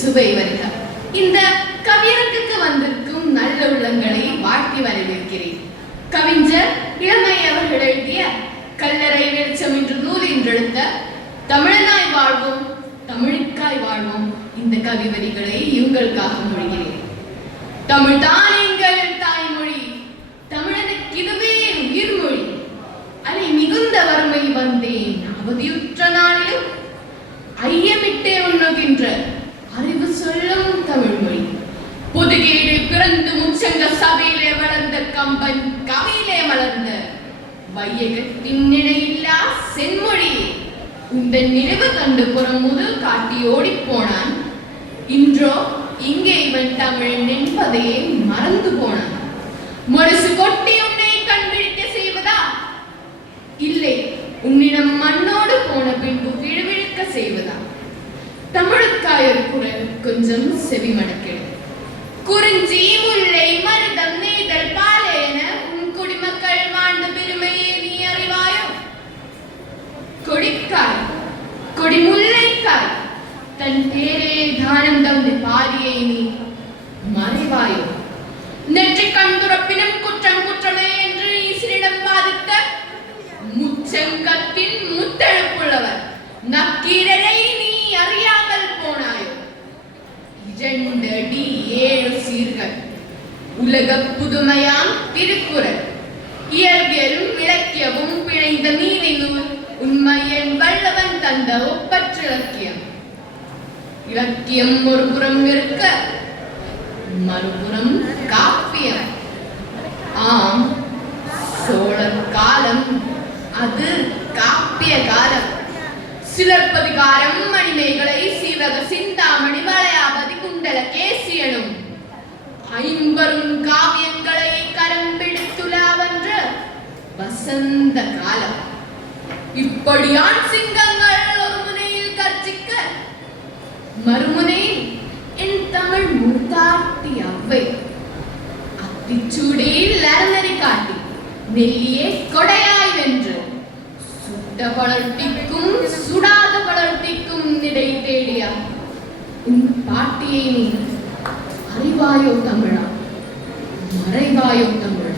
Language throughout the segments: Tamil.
சுவை வருக. இந்த கவியரங்குக்கு வந்திருக்கும் நல்ல உள்ளங்களை வாழ்த்தி வரவேற்கிறேன். கவிஞர் இளமை அவர்கள் எழுதிய கல்லறை வெளிச்சம் என்ற நூல் என்றெடுத்த தமிழனாய் வாழ்வோம் தமிழுக்காய் வாழ்வோம் இந்த கவி வரிகளை உங்களுக்காக மொழிகிறேன். தமிழ்தான் எங்கள் தாய்மொழி, தமிழனுக்கு இதுவே உயிர்மொழி. அதை மிகுந்த வறுமை வந்தேன் அவதியுற்ற நாளிலும் ஐயமிட்டே உண்ணுகின்ற அறிவு சொல்லும் தமிழ்மொழி. புதுகேடில் பிறந்து முச்சங்க சபையிலே வளர்ந்த கம்பன் கவியிலே வளர்ந்த வையகத்தின் நிலையில்லா செம்மொழி. உந்தன் நினைவு கண்டு புறம் முதல் காட்டி ஓடிப் போனான். இன்றோ இங்கே இவன் தமிழ் என்பதையே மறந்து போனான். முரசு கொட்டி உன்னை கண்பிடிக்க செய்வதா? இல்லை, உன்னிடம் மண்ணோடு போன பின்பு விழுவிழுக்க செய்வதா? தமிழுக்காய் ஒரு குரல் கொஞ்சம் செவி மடக்கெடு. குறிஞ்சி முல்லை மருதம் நெய்தல் பாலை என உன் குடிமக்கள் வாழ்ந்த பெருமையை நீ அறிவாயோ? கொடிக்காய் கொடிமுல்லைக்காய் தன் பேரே தானம் தந்து பாரியை நீ மறைவாயோ? நெற்றி கண் துறப்பினும் குற்றம் குற்றமே என்று ஈசனிடம் பாதித்த முச்சங்கத்தின் முத்தெழுப்புள்ளவர் நக்கீரரை நீ அறியாமல் போனாயோ? 2 அடி 7 சீர்கள் உலக புதுமையாம் திருக்குறள் இயற்பியலும் இலக்கியமும் பிணைந்த நீதி நூல் உண்மையன் வல்லவன் தந்த ஒப்பற்ற இலக்கியம். இலக்கியம் ஒரு புறம் இருக்க மறுபுறம் காப்பியம். ஆம், சோழர் காலம் அது காப்பிய காலம். சிலப்பதிகாரம் மணிமேகலை சீவக சிந்தாமணி வளையாபதி குண்டல கேசியனும் 50 காவியங்களை கரம் பிடித்துலாவென்ற வசந்த காலம். இப்படியான் சிங்கங்கள் ஒரு முனையில் கர்ச்சிக்க மறுமுனையில் என் தமிழ் மூதாட்டி அவ்வை அத்திச்சூடியில் அறநெறி காட்டி நெல்லியே கொடையாய் வென்று சுட்ட பலர்த்திக்கும் சுடாத பலர்த்திக்கும் நிலை தேடியா உன் பாட்டியை நீ அறிவாயோ தமிழா மறைவாயோ தமிழா?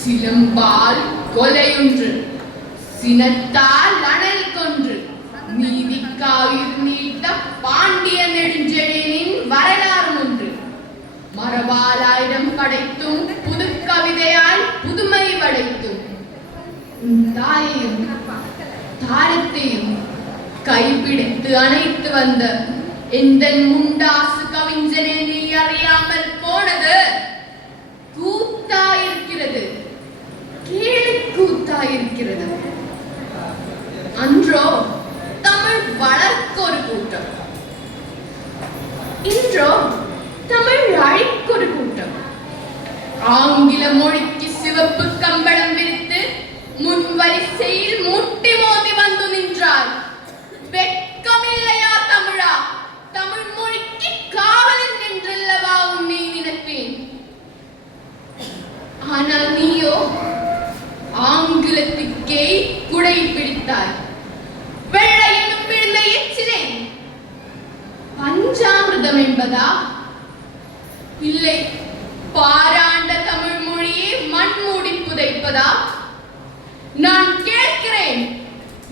சிலம்பால் கொலையொன்று சினத்தால் அனல் கொன்று நீதிக்காயிர் நீட்ட பாண்டிய நெடுஞ்செழியனின் வரலாறு ஒன்று. மரபால் ஆயிரம் படைத்தும் புது கவிதையால் புதுமை படைத்தும் உன் தாயையும் தாரத்தையும் கைப்பிடித்து அணைத்து வந்த எந்த முண்டாசு கவிஞனை நீ அறியாமல் போனது கூத்தாயிருக்கிறது, கேலி கூத்தாயிருக்கிறது. அன்றோ தமிழ் வளர்க்க ஒரு கூட்டம், இன்றோ தமிழ் அழிக்க ஒரு கூட்டம். ஆங்கில மொழிக்கு சிவப்பு கம்பளம் விரித்து முன் வரிசையில் முட்டி மோதி வந்து நின்றார். வெட்கமில்லையா தமிழா? தமிழ் மொழிக்கு காவலன் என்றல்லவா உன்னை நினைப்பேன். ஆனால் நீயோ ஆங்கிலத்துக்கே குடை பிடித்தாய். வெள்ளையிலும் விழுந்த எச்சிலே பஞ்சாமிர்தம் என்பதா? இல்லை, பாராண்ட தமிழ் மொழியை மண் மூடி புதைப்பதா? நான் கேட்கிறேன்,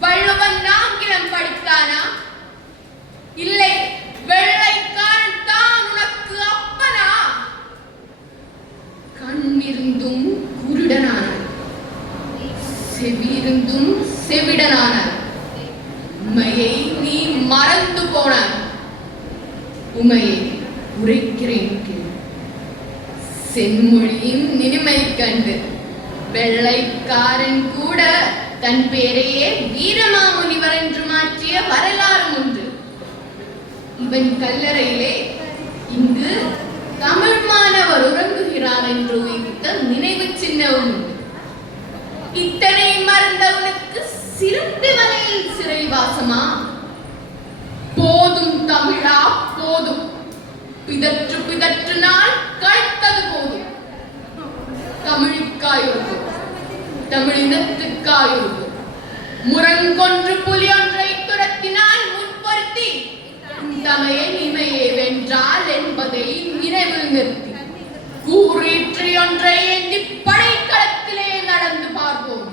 வள்ளுவன் ஆங்கிலம் படித்தானா? இல்லை, வெள்ளைக்காரன் தான் உனக்கு அப்பனா? கண்ணிருந்தும் குருடனானார், செவியிருந்தும் செவிடனானார். உமையை நீ மறந்து போனாய். உமையை உரைக்கிறேன் கேள். செம்மொழியின் இனிமை கண்டு வெள்ளைக்காரன் கூட தன் பேரையே வீரமாமுனிவர் என்று மாற்றிய வரலாறு ஒன்று. இவன் கல்லறையிலே இங்கு தமிழ் மாணவர் உறங்குகிறார் என்று உயிர்த்த நினைவு சின்னமும் உண்டு. இத்தனை மறந்தவனுக்கு சிறந்த வகையில் சிறைவாசமா? போதும் தமிழா போதும், பிதற்று பிதற்று நாள் கழித்தது போதும். தமிழுக்காயுறுது, தமிழினத்துக்காயுறுது. முரங்கொன்று புலியொன்றை துரத்தினால் முற்படுத்தி தமையை நீ தியாகத்தை நினைவில் நிறுத்தி கூறீற்றி ஒன்றை ஏந்தி படைக்களத்திலே நடந்து பார்ப்போம்.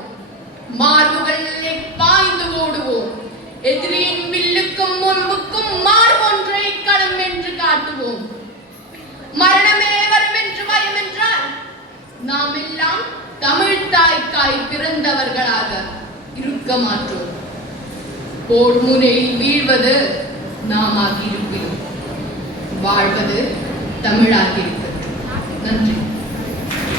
மார்புகளிலே பாய்ந்து ஓடுவோம். எதிரியின் வில்லுக்கும் முன்புக்கும் மார்பொன்றை களம் என்று காட்டுவோம். மரணமே வரும் என்று பயம் என்றால் நாம் எல்லாம் தமிழ் தாய்க்காய் பிறந்தவர்களாக இருக்க மாற்றோம். போர் முனையில் வீழ்வது நாமாக இருப்போம். வாழ்வது தமிழாக இருக்கட்டும். நன்றி.